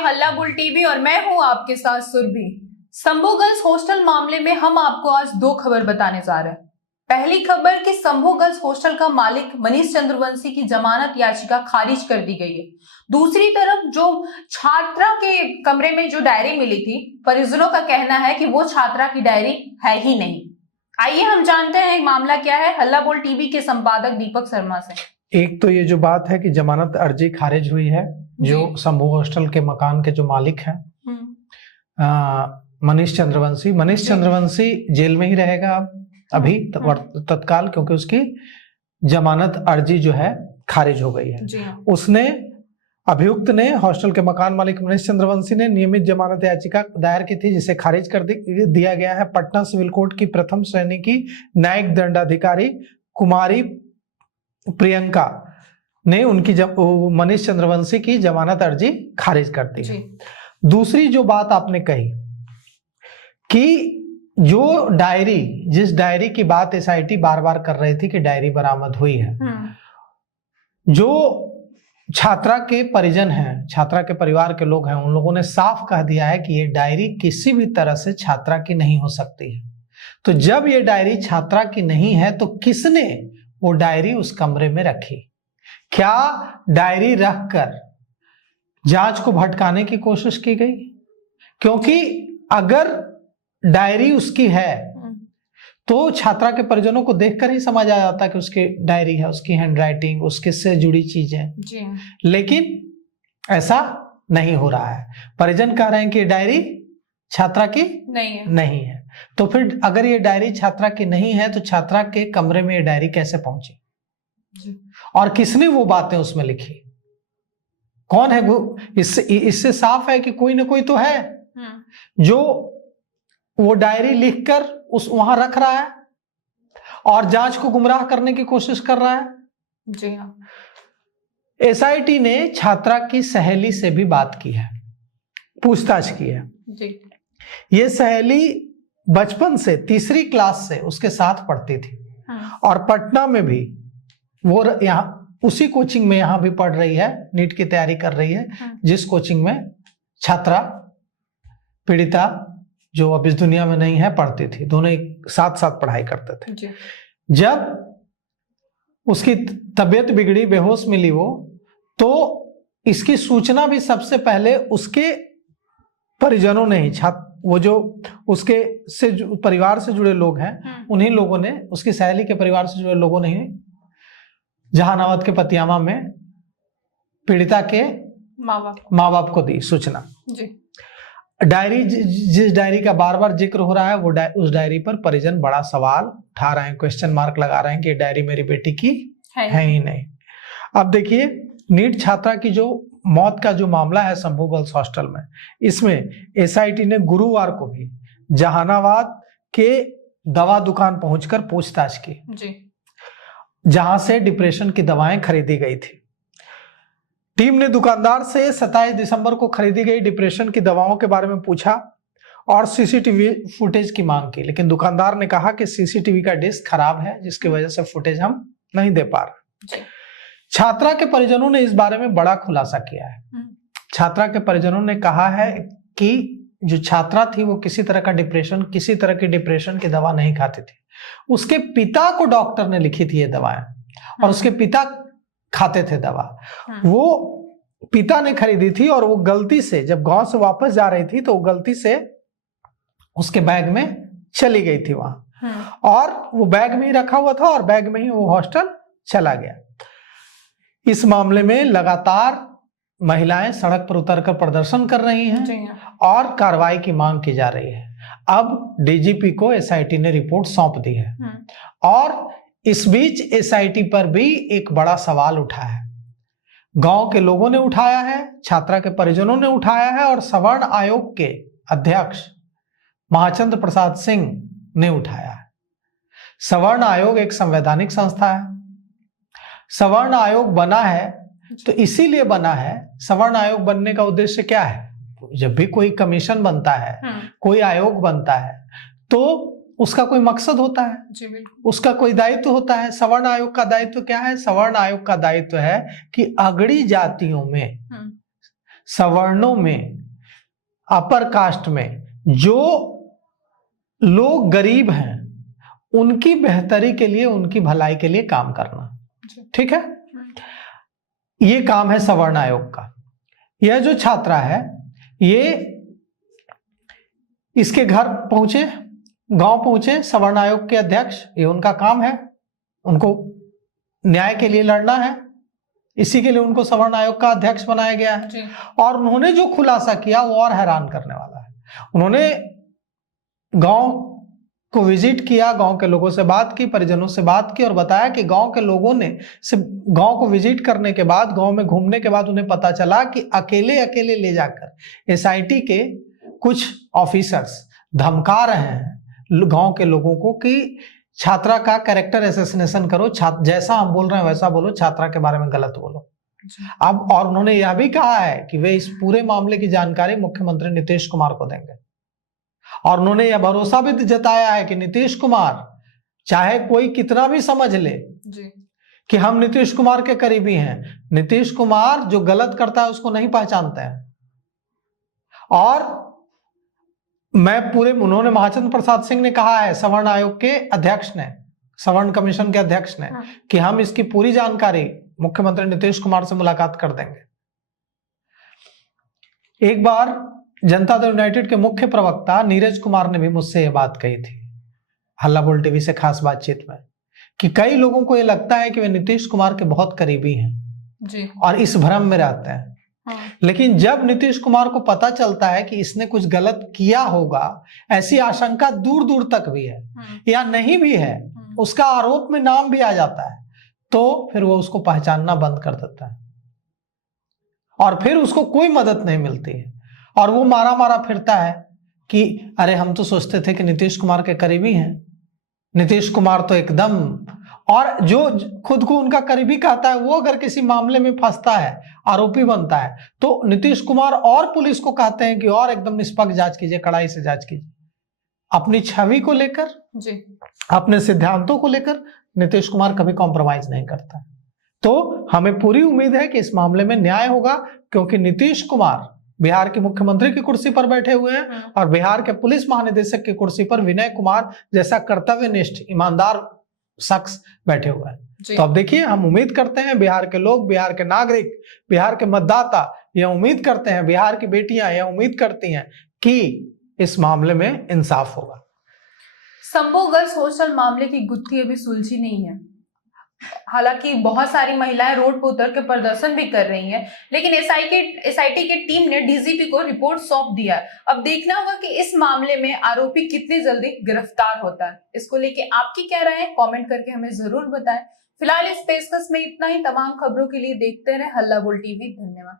हल्ला bull TV और मैं हूं आपके साथ सुरभि। संभू गर्ल्स हॉस्टल मामले में हम आपको आज दो खबर बताने जा रहे हैं। पहली खबर कि संभू गर्ल्स हॉस्टल का मालिक मनीष चंद्रवंशी की जमानत याचिका खारिज कर दी गई है। दूसरी तरफ जो छात्रा के कमरे में जो डायरी मिली थी, परिजनों का कहना है कि वो छात्रा की डायरी है ही नहीं। आइए हम जानते हैं मामला क्या है हल्ला बोल टीवी के संपादक दीपक शर्मा से। एक तो ये जो बात है कि जमानत अर्जी खारिज हुई है, जो संभू हॉस्टल के मकान के जो मालिक हैं मनीष चंद्रवंशी जेल में ही रहेगा अभी तत्काल, क्योंकि उसकी जमानत अर्जी जो है खारिज हो गई है। उसने अभियुक्त ने हॉस्टल के मकान मालिक मनीष चंद्रवंशी ने नियमित जमानत याचिका दायर की थी, जिसे खारिज कर दिया गया है। पटना सिविल कोर्ट की प्रथम श्रेणी की न्यायिक दंडाधिकारी कुमारी प्रियंका ने उनकी मनीष चंद्रवंशी की जमानत अर्जी खारिज कर दी है। दूसरी जो बात आपने कही कि जो डायरी, जिस डायरी की बात एसआईटी बार बार कर रही थी कि डायरी बरामद हुई है, जो छात्रा के परिजन हैं, छात्रा के परिवार के लोग हैं, उन लोगों ने साफ कह दिया है कि ये डायरी किसी भी तरह से छात्रा की नहीं हो सकती है। तो जब ये डायरी छात्रा की नहीं है तो किसने वो डायरी उस कमरे में रखी? क्या डायरी रखकर जांच को भटकाने की कोशिश की गई? क्योंकि अगर डायरी उसकी है तो छात्रा के परिजनों को देखकर ही समझ आ जाता कि उसकी डायरी है, उसकी हैंडराइटिंग, उसके से जुड़ी चीजें। लेकिन ऐसा नहीं हो रहा है। परिजन कह रहे हैं कि डायरी छात्रा की नहीं है। तो फिर अगर ये डायरी छात्रा की नहीं है तो छात्रा के कमरे में ये डायरी कैसे पहुंची और किसने वो बातें उसमें लिखी? कौन है वो? इससे साफ है कि कोई ना कोई तो है जो वो डायरी लिखकर वहां रख रहा है और जांच को गुमराह करने की कोशिश कर रहा है। जी हाँ। एसआईटी ने छात्रा की सहेली से भी बात की है, पूछताछ की है। जी। ये सहेली बचपन से, तीसरी क्लास से उसके साथ पढ़ती थी। और पटना में भी वो यहाँ उसी कोचिंग में यहाँ भी पढ़ रही है, नीट की तैयारी कर रही है, जिस कोचिंग में छात्रा पीड़िता जो अब इस दुनिया में नहीं है पढ़ती थी। दोनों एक साथ साथ पढ़ाई करते थे। जब उसकी तबीयत बिगड़ी, बेहोश मिली वो, तो इसकी सूचना भी सबसे पहले उसके परिजनों ने ही, वो जो उसके से परिवार से जुड़े लोग हैं, उन्हीं लोगों ने, उसकी सहेली के परिवार से जुड़े लोगों ने ही जहानाबाद के पतियामा में पीड़िता के माँ बाप को दी सूचना। जी। डायरी, जिस डायरी का बार बार जिक्र हो रहा है, वो उस डायरी पर परिजन बड़ा सवाल उठा रहे हैं, क्वेश्चन मार्क लगा रहे हैं कि ये डायरी मेरी बेटी की है ही नहीं। अब देखिए, नीट छात्रा की जो मौत का जो मामला है संभू गर्ल्स हॉस्टल में, इसमें एसआईटी ने गुरुवार को भी जहानाबाद के दवा दुकान पहुंचकर पूछताछ की, जहां से डिप्रेशन की दवाएं खरीदी गई थी। टीम ने दुकानदार से 27 दिसंबर को खरीदी गई डिप्रेशन की दवाओं के बारे में पूछा और सीसीटीवी फुटेज की मांग की, लेकिन दुकानदार ने कहा कि सीसीटीवी का डिस्क खराब है, जिसकी वजह से फुटेज हम नहीं दे पा रहे। छात्रा के परिजनों ने इस बारे में बड़ा खुलासा किया है। छात्रा के परिजनों ने कहा है कि जो छात्रा थी वो किसी तरह की डिप्रेशन की दवा नहीं खाती थी। उसके पिता को डॉक्टर ने लिखी थी ये दवाएं और उसके पिता खाते थे दवा। वो पिता ने खरीदी थी और वो गलती से जब गांव से वापस जा रही थी तो वो गलती से उसके बैग में चली गई थी वहां, और वो बैग में ही रखा हुआ था और बैग में ही वो हॉस्टल चला गया। इस मामले में लगातार महिलाएं सड़क पर उतरकर प्रदर्शन कर रही हैं और कार्रवाई की मांग की जा रही है। अब डीजीपी को एसआईटी ने रिपोर्ट सौंप दी है और इस बीच एसआईटी पर भी एक बड़ा सवाल उठा है। गांव के लोगों ने उठाया है, छात्रा के परिजनों ने उठाया है और सवर्ण आयोग के अध्यक्ष महाचंद्र प्रसाद सिंह ने उठाया है। सवर्ण आयोग एक संवैधानिक संस्था है। सवर्ण आयोग बना है तो इसीलिए बना है। सवर्ण आयोग बनने का उद्देश्य क्या है? जब भी कोई कमीशन बनता है, कोई आयोग बनता है, तो उसका कोई मकसद होता है, उसका कोई दायित्व होता है। सवर्ण आयोग का दायित्व क्या है? सवर्ण आयोग का दायित्व है कि अगड़ी जातियों में सवर्णों में, अपर कास्ट में जो लोग गरीब हैं उनकी बेहतरी के लिए, उनकी भलाई के लिए काम करना। ठीक है, ये काम है सवर्ण आयोग का। यह जो छात्रा है ये इसके घर पहुंचे, गांव पहुंचे सवर्ण आयोग के अध्यक्ष, ये उनका काम है, उनको न्याय के लिए लड़ना है, इसी के लिए उनको सवर्ण आयोग का अध्यक्ष बनाया गया है। और उन्होंने जो खुलासा किया वो और हैरान करने वाला है। उन्होंने गांव को विजिट किया, गांव के लोगों से बात की, परिजनों से बात की और बताया कि गांव के लोगों ने गांव को विजिट करने के बाद, गांव में घूमने के बाद उन्हें पता चला कि अकेले अकेले ले जाकर एसआईटी के कुछ ऑफिसर्स धमका रहे हैं गांव के लोगों को कि छात्रा का कैरेक्टर असैसिनेशन करो, जैसा हम बोल रहे हैं वैसा बोलो, छात्रा के बारे में गलत बोलो। अब और उन्होंने यह भी कहा है कि वे इस पूरे मामले की जानकारी मुख्यमंत्री नीतीश कुमार को देंगे। और उन्होंने यह भरोसा भी जताया है कि नीतीश कुमार चाहे कोई कितना भी समझ ले कि हम नीतीश कुमार के करीबी हैं, नीतीश कुमार जो गलत करता है उसको नहीं पहचानते हैं। और उन्होंने महाचंद्र प्रसाद सिंह ने कहा है, सवर्ण आयोग के अध्यक्ष ने, सवर्ण कमीशन के अध्यक्ष ने, कि हम इसकी पूरी जानकारी मुख्यमंत्री नीतीश कुमार से मुलाकात कर देंगे। एक बार जनता दल यूनाइटेड के मुख्य प्रवक्ता नीरज कुमार ने भी मुझसे यह बात कही थी हल्ला बोल टीवी से खास बातचीत में, कि कई लोगों को यह लगता है कि वे नीतीश कुमार के बहुत करीबी हैं जी, और इस भ्रम में रहते हैं। लेकिन जब नीतीश कुमार को पता चलता है कि इसने कुछ गलत किया होगा, ऐसी आशंका दूर दूर तक भी है या नहीं भी है, उसका आरोप में नाम भी आ जाता है, तो फिर वो उसको पहचानना बंद कर देता है और फिर उसको कोई मदद नहीं मिलती है और वो मारा मारा फिरता है कि अरे हम तो सोचते थे कि नीतीश कुमार के करीबी हैं, नीतीश कुमार तो एकदम, और जो खुद को उनका करीबी कहता है वो अगर किसी मामले में फंसता है, आरोपी बनता है, तो नीतीश कुमार और पुलिस को कहते हैं कि और एकदम निष्पक्ष जांच कीजिए, कड़ाई से जांच कीजिए। अपनी छवि को लेकर जी, अपने सिद्धांतों को लेकर नीतीश कुमार कभी कॉम्प्रोमाइज नहीं करता। तो हमें पूरी उम्मीद है कि इस मामले में न्याय होगा, क्योंकि नीतीश कुमार बिहार के मुख्यमंत्री की कुर्सी पर बैठे हुए हैं और बिहार के पुलिस महानिदेशक की कुर्सी पर विनय कुमार जैसा कर्तव्यनिष्ठ ईमानदार शख्स बैठे हुए हैं। तो अब देखिए, हम उम्मीद करते हैं बिहार के लोग, बिहार के नागरिक, बिहार के मतदाता यह उम्मीद करते हैं, बिहार की बेटियां यह उम्मीद करती हैं कि इस मामले में इंसाफ होगा। संभो गर्ल्स हॉस्टल मामले की गुत्थी अभी सुलझी नहीं है। हालांकि बहुत सारी महिलाएं रोड पर उतर के प्रदर्शन भी कर रही हैं, लेकिन एसआईटी की टीम ने डीजीपी को रिपोर्ट सौंप दिया है। अब देखना होगा कि इस मामले में आरोपी कितनी जल्दी गिरफ्तार होता है। इसको लेके आपकी क्या राय है, कमेंट करके हमें जरूर बताएं। फिलहाल इस पेशकश में इतना ही। तमाम खबरों के लिए देखते रहे हल्ला बोल टीवी। धन्यवाद।